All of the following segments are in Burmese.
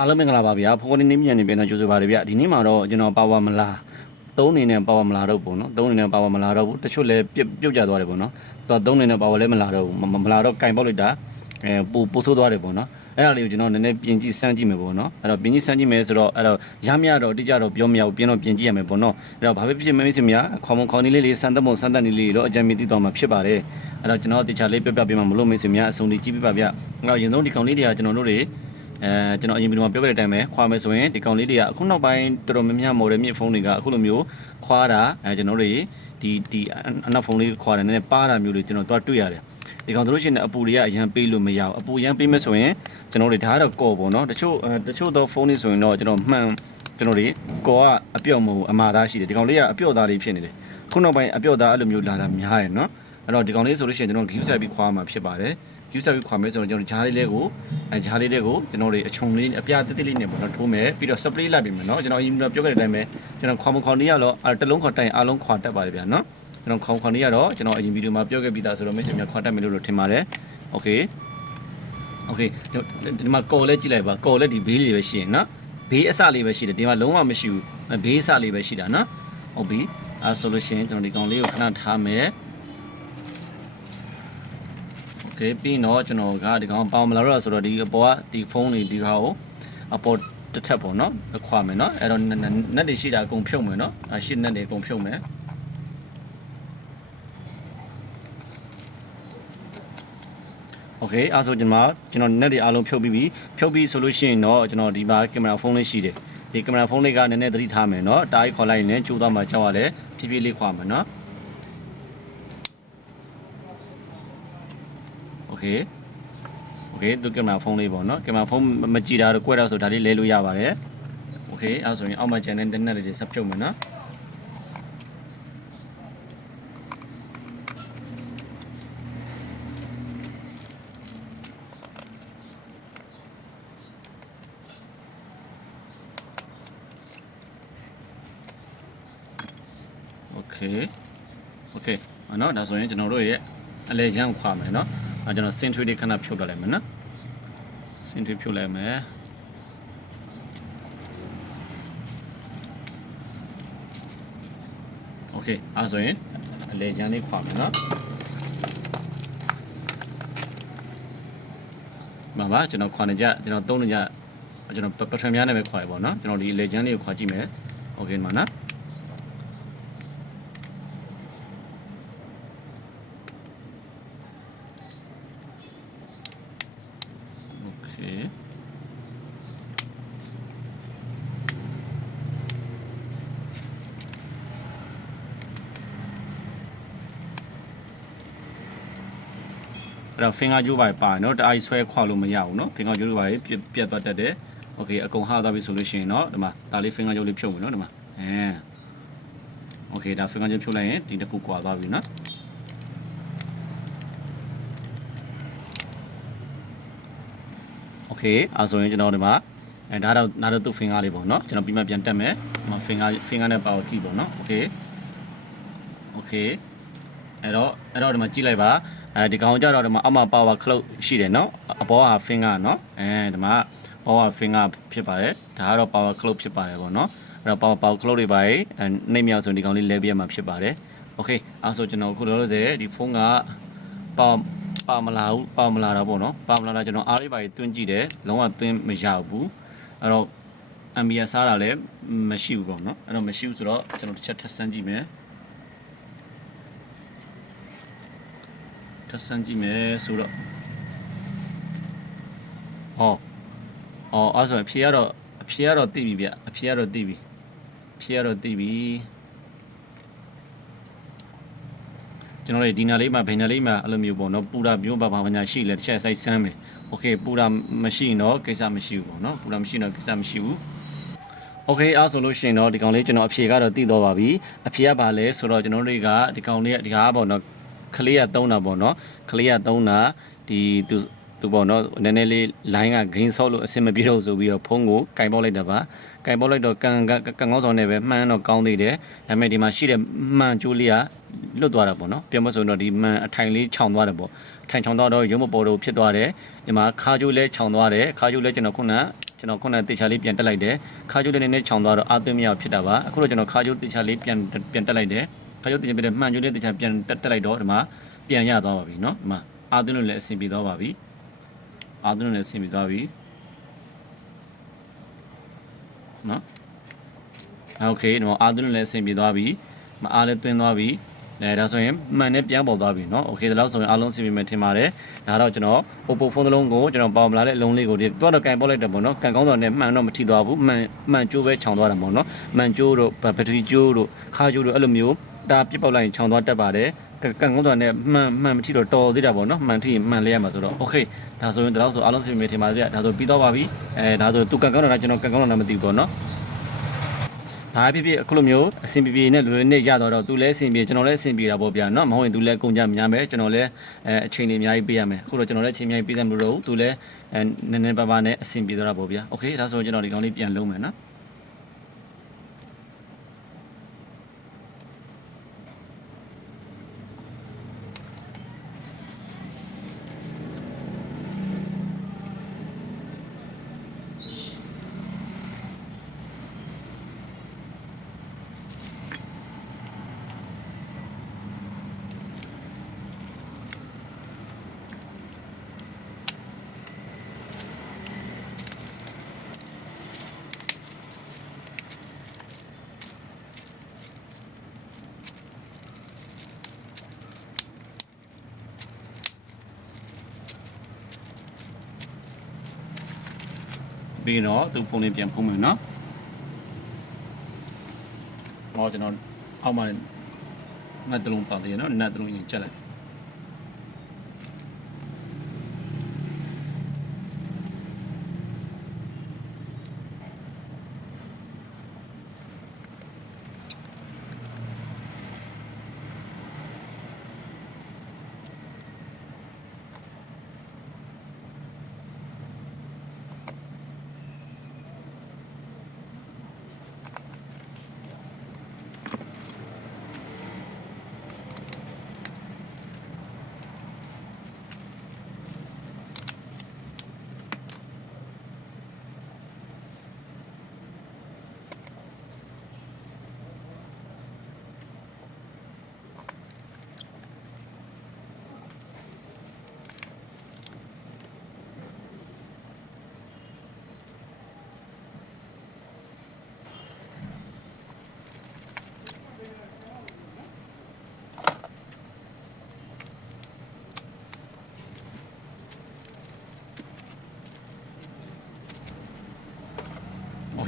အားလုံးမင်္ဂလာပါဗျာဖိုးနေနေမြန်နေပြန်တော့ကြိုဆိုပါရဗျာဒီနေ့မှာတော့ကျွန်တော်ပါဝါမလာသုံးနေနဲ့ပါဝါမလာတော့ပေါ့နော်သုံးနေနဲ့ပါဝါမလာတော့ဘူးတချို့လည်းပြုတ်ပြုတ်ကြသွားတယ်ပေါ့နော်သူကသုံးနေနဲ့ပါဝါလည်းမလာတော့ဘူးမမလာတော့ကင်ပေါက်လိုက်တာအဲပိုပိုဆိုးသွားတယ်ပေါ့နော်အဲ့ဒါလေးကိုကျွန်တော်နည်းနည်းပြင်ကြည့်စမ်းကြည့်မယ်ပေါ့နော်အဲ့တော့ပြင်ကြည့်စမ်းကြည့်မယ်ဆိုတော့အဲ့တော့ရမရတော့တိကျတော့ပြောမရဘူးပြင်တော့ပြင်ကြည့်ရမယ်ပေါ့နော်အဲ့တော့ဘာပဲဖြစ်ဖြစ်မင်းမစင်မြခေါင်းမခေါင်းလေးလေးစမ်းသပ်မစမ်းသပ်နေလေးတော့အကြံမြင့်သိတော့မှာဖြစ်ပါတယ်အဲ့တော့ကျွန်တော်တိကျလေးပြပြပေးမှာမလို့မင်းစင်မြအဆုံးလေးကြည့်ပြပါဗျအဲ့တော့ရင်ဆုံးဒီကောင်လေးတွေကကျွန်တော်တို့တွေ အဲကျွန်တော်အရင်ကပြောခဲ့တဲ့အတိုင်းပဲခွာမယ်ဆိုရင်ဒီကောင်လေးတွေကအခုနောက်ပိုင်းတော်တော်များများ model မြင့်ဖုန်းတွေကအခုလိုမျိုးခွာတာအဲကျွန်တော်တို့ဒီဒီအနောက်ဖုန်းလေးခွာတယ်နည်းနည်းပါတာမျိုးတွေကျွန်တော်တော့တွေ့ရတယ်ဒီကောင်တို့ရှိနေအပူတွေကအရန်ပေးလို့မရဘူးအပူရန်ပေးမယ်ဆိုရင်ကျွန်တော်တို့ဒါကတော့ကော်ပေါ့နော်တချို့တချို့သောဖုန်းတွေဆိုရင်တော့ကျွန်တော်မှန်ကျွန်တော်တွေကော်ကအပြော့မဟုတ်အမာသားရှိတယ်ဒီကောင်လေးကအပြော့သားလေးဖြစ်နေတယ်ခုနောက်ပိုင်းအပြော့သားအဲ့လိုမျိုးလာတာများတယ်နော်အဲ့တော့ဒီကောင်လေးဆိုလို့ရှိရင်ကျွန်တော် view set ပြီးခွာမှာဖြစ်ပါတယ် view set ပြီးခွာမယ်ဆိုတော့ကျွန်တော်ဂျားလေးလေးကို အဲဂျားလေးလေးကိုကျွန်တော်တွေအချုံလေးအပြားတိတိလေးနဲ့ပေါ့နော်ထိုးမယ်ပြီးတော့ spray လိုက်ပြီမယ်နော်ကျွန်တော်အရင်ကပြောခဲ့တဲ့အတိုင်းပဲကျွန်တော်ခွာမခွာနေရတော့တလုံးခွာတိုင်အားလုံးခွာတတ်ပါတယ်ဗျာနော်ကျွန်တော်ခွာခွာနေရတော့ကျွန်တော်အရင်ဗီဒီယိုမှာပြောခဲ့ပြီးသားဆိုတော့မင်းစင်များခွာတတ်မယ်လို့လို့ထင်ပါတယ် okay okay ဒီမှာကော်လေးကြည့်လိုက်ပါကော်လေးဒီဘေးလေးပဲရှိရင်နော်ဘေးအစလေးပဲရှိတယ်ဒီမှာလုံးဝမရှိဘူးဘေးအစလေးပဲရှိတာနော်ဟုတ်ပြီအဲဆိုလို့ရှိရင်ကျွန်တော်ဒီကောင်လေးကိုခဏထားမယ် โอเคပြီးတော့ကျွန်တော်ကဒီကောင်ပေါမလာတော့ဆိုတော့ဒီအပေါ်ကဒီဖုန်းတွေဒီဟာကိုအပေါ်တစ်ထပ်ပေါ့နော်ခွာမယ်နော်အဲ့တော့နက်တွေရှိတာအကုန်ဖြုတ်မယ်နော်အရှိနက်တွေအကုန်ဖြုတ်မယ်โอเคအဲဆိုကျွန်တော်ကျွန်တော် net တွေအားလုံးဖြုတ်ပြီးပြီဖြုတ်ပြီးဆိုလို့ရှိရင်တော့ကျွန်တော်ဒီမှာကင်မရာဖုန်းလေးရှိတယ်ဒီကင်မရာဖုန်းလေးကနည်းနည်းသတိထားမယ်เนาะတားကြီးခေါ်လိုက်ရင်လည်းကြိုးသွားမှကြောက်ရလဲဖြည်းဖြည်းလေးခွာမယ်เ โอเคโอเคသူကင်မရာဖုန်းလေးပေါ့နော်ကင်မရာဖုန်းမကြည့်တာတော့꿰တော့ဆိုဒါလေးလဲလို့ရပါတယ်โอเคအဲဆိုရင်အောက်မှာ channel တက်နေလေးဆက်ဖြုတ်မယ်နော်โอเคโอเคအဲ့နော်ဒါဆိုရင်ကျွန်တော်တို့ရဲ့အလဲချမ်းခွာမယ်နော် အဲကျွန်တော်စင်ထွေးလေးခဏဖြုတ်တော့လိုက်မယ်နော်စင်ထွေးဖြုတ်လိုက်မယ်โอเคအဲဆိုရင်အလဲချမ်းလေးခွာမယ်နော်မပါကျွန်တော်ခွာနေကြကျွန်တော်သုံးနေကြကျွန်တော်ပထမများနဲ့ပဲခွာရပါတော့ကျွန်တော်ဒီလေချမ်းလေးကိုခွာကြည့်မယ်โอเคမှာနော် အဲ့တော့ finger ကြိုးပါပါเนาะတအားကြီးဆွဲခွာလို့မရဘူးเนาะ finger ကြိုးပါပြက်ပြက်သွားတတ်တယ်โอเคအကုန်ဟာသွားပြီဆိုလို့ရှိရင်เนาะဒီမှာဒါလေး finger ကြိုးလေးဖြုတ်မယ်เนาะဒီမှာအဲโอเคဒါ finger ကြိုးဖြုတ်လိုက်ရင်ဒီတစ်ခုကွာသွားပြီเนาะ โอเคအဲဆိုရင်ကျွန်တော်ဒီမှာအဲဒါတော့နားတော့သူ့ finger လေးပေါ့เนาะကျွန်တော်ပြီးမှပြန်တက်မယ်ဒီမှာ finger finger နဲ့ power key ပေါ့เนาะโอเคโอเคအဲ့တော့အဲ့တော့ဒီမှာကြည့်လိုက်ပါ အဲဒီကောင်ကြတော့ဒီမှာအောက်မှာ power clock ရှိတယ်เนาะအပေါ်က finger เนาะအဲဒီမှာ power finger ဖြစ်ပါတယ်ဒါကတော့ power clock ဖြစ်ပါတယ်ပေါ့เนาะအဲ့တော့ power power clock တွေပါအဲနှိမ့်မြောက်ဆိုဒီကောင်လေးလဲပြရမှာဖြစ်ပါတယ်โอเคအဲဆိုကျွန်တော်အခုလောလောဆယ်ဒီဖုန်းက power ပါမလာဘူးပါမလာတော့ပေါ့နော်ပါမလာတော့ကျွန်တော်အားလေးပါတွင်းကြည့်တယ်လုံးဝတွင်းမရဘူးအဲ့တော့ ambient စားတာလည်းမရှိဘူးပေါ့နော်အဲ့တော့မရှိဘူးဆိုတော့ကျွန်တော်တစ်ချက်ထပ်ဆန်းကြည့်မယ် ထပ်ဆန်းကြည့်မယ်ဆိုတော့ဟောအော်အဲ့ဆိုအဖြေကတော့အဖြေကတော့သိပြီဗျအဖြေကတော့သိပြီအဖြေကတော့သိပြီ ကျွန်တော်တို့ဒီနာလေးမှာဘယ်နာလေးမှာအဲ့လိုမျိုးပေါ့နော်ပူတာမျိုးပါပါညာရှိလဲတစ်ချက်ဆိုင်ဆမ်းမယ်โอเคပူတာမရှိရင်တော့ကိစ္စမရှိဘူးပေါ့နော်ပူတာမရှိရင်တော့ကိစ္စမရှိဘူးโอเคအားဆိုလို့ရှိရင်တော့ဒီကောင်လေးကျွန်တော်အဖြေကတော့သိတော့ပါပြီအဖြေကဘာလဲဆိုတော့ကျွန်တော်တို့ကဒီကောင်လေးကဒီကားပေါ့နော် ကလေးကသုံးတာပေါ့နော်ကလေးကသုံးတာဒီသူသူပေါ့နော်နည်းနည်းလေး line က gain ဆော့လို့အဆင်မပြေတော့ဆိုပြီးတော့ဖုန်းကိုကင်ပေါက်လိုက်တာပါကင်ပေါက်လိုက်တော့ကန်ကန်ကန်ကောင်းဆောင်နဲ့ပဲမှန်းတော့ကောင်းသေးတယ်ဒါပေမဲ့ဒီမှာရှိတဲ့မှန်ကျိုးလေးကလွတ်သွားတာပေါ့နော်ပြောမဆိုတော့ဒီမှန်အထိုင်လေးခြောင်သွားတယ်ပေါ့ထိုင်ခြောင်သွားတော့ရုံးမပေါ်တော့ဖြစ်သွားတယ်ဒီမှာခါကျိုးလဲခြောင်သွားတယ်ခါကျိုးလဲကျွန်တော်ခုနကျွန်တော်ခုနကတေချာလေးပြန်တက်လိုက်တယ်ခါကျိုးတဲ့နေနဲ့ခြောင်သွားတော့အာသွင်းမရဖြစ်တာပါအခုတော့ကျွန်တော်ခါကျိုးတေချာလေးပြန်ပြန်တက်လိုက်တယ် ခါကျိုးတေချာပြန်မှန်ကျိုးလေးတေချာပြန်တက်တက်လိုက်တော့ဒီမှာပြန်ရသွားပါပြီเนาะဒီမှာအာသွင်းလို့လည်းအဆင်ပြေသွားပါပြီအာသွင်းလို့လည်းအဆင်ပြေသွားပြီเนาะโอเคဒီမှာအာသွင်းလို့လည်းအဆင်ပြေသွားပြီမအားလည်းသွင်းသွားပြီအဲဒါဆိုရင်မှန်နဲ့ပြန်ပေါ်သွားပြီเนาะโอเคဒါတော့ဆိုရင်အားလုံးအဆင်ပြေမယ်ထင်ပါတယ်ဒါတော့ကျွန်တော် Oppo ဖုန်းတစ်လုံးကိုကျွန်တော်ပေါမလာတဲ့အလုံးလေးကိုဒီတော့တော့ကင်ပေါက်လိုက်တယ်ပေါ့နော်ကန်ကောင်းတော်နဲ့မှန်တော့မထိသွားဘူးမှန်မှန်ကျိုးပဲခြောင်သွားတာပေါ့နော်မှန်ကျိုးတို့ဘက်ထရီကျိုးတို့ခါကျိုးတို့အဲ့လိုမျိုး ဒါပြစ်ပေါက်လိုက်ရင်ခြောင်သွားတက်ပါတယ်ကန်ကုန်းတော်နဲ့မှန်မှန်မထီတော့တော်သေးတာပေါ့နော်မှန်ထီမှန်လဲရမှာဆိုတော့ okay ဒါဆိုရင်ဒါတော့ဆိုအားလုံးစီမံထင်ပါစေဒါဆိုပြီးတော့ပါပြီအဲဒါဆိုသူကန်ကုန်းတော်ကကျွန်တော်ကန်ကုန်းတော်နဲ့မသိဘူးပေါ့နော်ဘာဖြစ်ဖြစ်အခုလိုမျိုးအဆင်ပြေပြေနဲ့လူတွေနဲ့ရတော့တော့သူလည်းအဆင်ပြေကျွန်တော်လည်းအဆင်ပြေတာပေါ့ဗျာနော်မဟုတ်ရင်သူလည်းကုန်ကြများမယ်ကျွန်တော်လည်းအဲအချိန်တွေအများကြီးပေးရမယ်အခုတော့ကျွန်တော်လည်းအချိန်အများကြီးပေးတယ်မလို့သူလည်းအဲနည်းနည်းပါးပါးနဲ့အဆင်ပြေတော့တာပေါ့ဗျာ okay ဒါဆိုရင်ကျွန်တော်ဒီကောင်လေးပြန်လုံးမယ်နော် ပြီးတော့သူပုံလေးပြန်ဖုံးမယ်နော်ဟောကျွန်တော်အောက်မှာနတ်တလုံးပါသေးရနော်နတ်တလုံးရင်ချက်လိုက်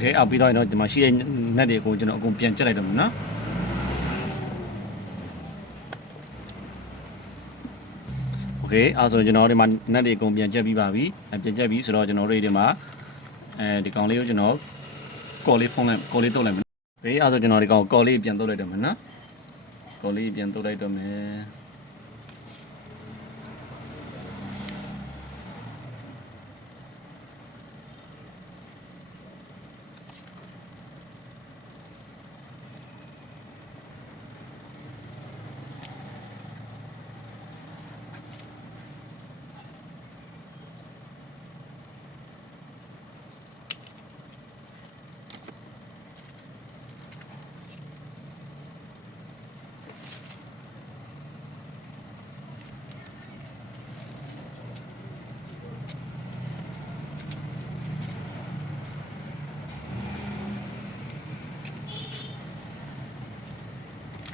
โอเคเอาပြီးတော့ရင်တော့ဒီမှာရှိတဲ့နတ်တွေကိုကျွန်တော်အကုန်ပြန်ချက်လိုက်တော့မယ်နော်โอเคအဲဆိုရင်ကျွန်တော်ဒီမှာနတ်တွေအကုန်ပြန်ချက်ပြီးပါပြီအဲပြန်ချက်ပြီးဆိုတော့ကျွန်တော်တို့ဒီမှာအဲဒီကောင်လေးကိုကျွန်တော်ကော်လေးဖုန်းလိုက်ကော်လေးတုတ်လိုက်မယ်ဘေးအဲဆိုကျွန်တော်ဒီကောင်ကော်လေးပြန်တုတ်လိုက်တော့မယ်နော်ကော်လေးပြန်တုတ်လိုက်တော့မယ်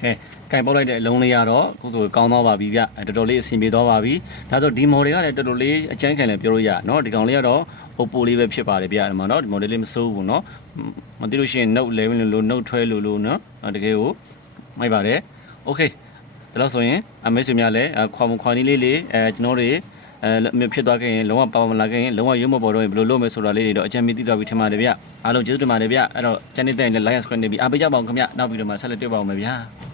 ကဲကင်ပေါက်လိုက်တဲ့အလုံးလေးကတော့အခုဆိုကောင်းသွားပါပြီဗျအဲတော်တော်လေးအဆင်ပြေသွားပါပြီဒါဆိုဒီ model ကလည်းတော်တော်လေးအကျန်းခံလည်းပြောလို့ရเนาะဒီကောင်လေးကတော့ Oppo လေးပဲဖြစ်ပါတယ်ဗျဒီမှာเนาะဒီ model လေးမစိုးဘူးเนาะမသိလို့ရှိရင် Note 11လို့လို့ Note 12လို့လို့เนาะတကယ်ကိုမိုက်ပါတယ် Okay ဒါလို့ဆိုရင်အမေဆွေများလည်းခွာမခွာနီးလေးလေးအဲကျွန်တော်တွေအဲမြဖြစ်သွားခဲ့ရင်လုံးဝပါဝမလာခဲ့ရင်လုံးဝရုံးမပေါ်တော့ရင်ဘယ်လိုလုပ်မလဲဆိုတာလေးတွေတော့အကြံပေးသိသွားပြီထင်ပါတယ်ဗျအားလုံးကျေးဇူးတင်ပါတယ်ဗျအဲ့တော့ channel တဲ့လည်း like subscribe နေပြီးအားပေးကြပါအောင်ခင်ဗျနောက်ဗီဒီယိုမှာဆက်လက်တွေ့ပါအောင်မယ်ဗျာ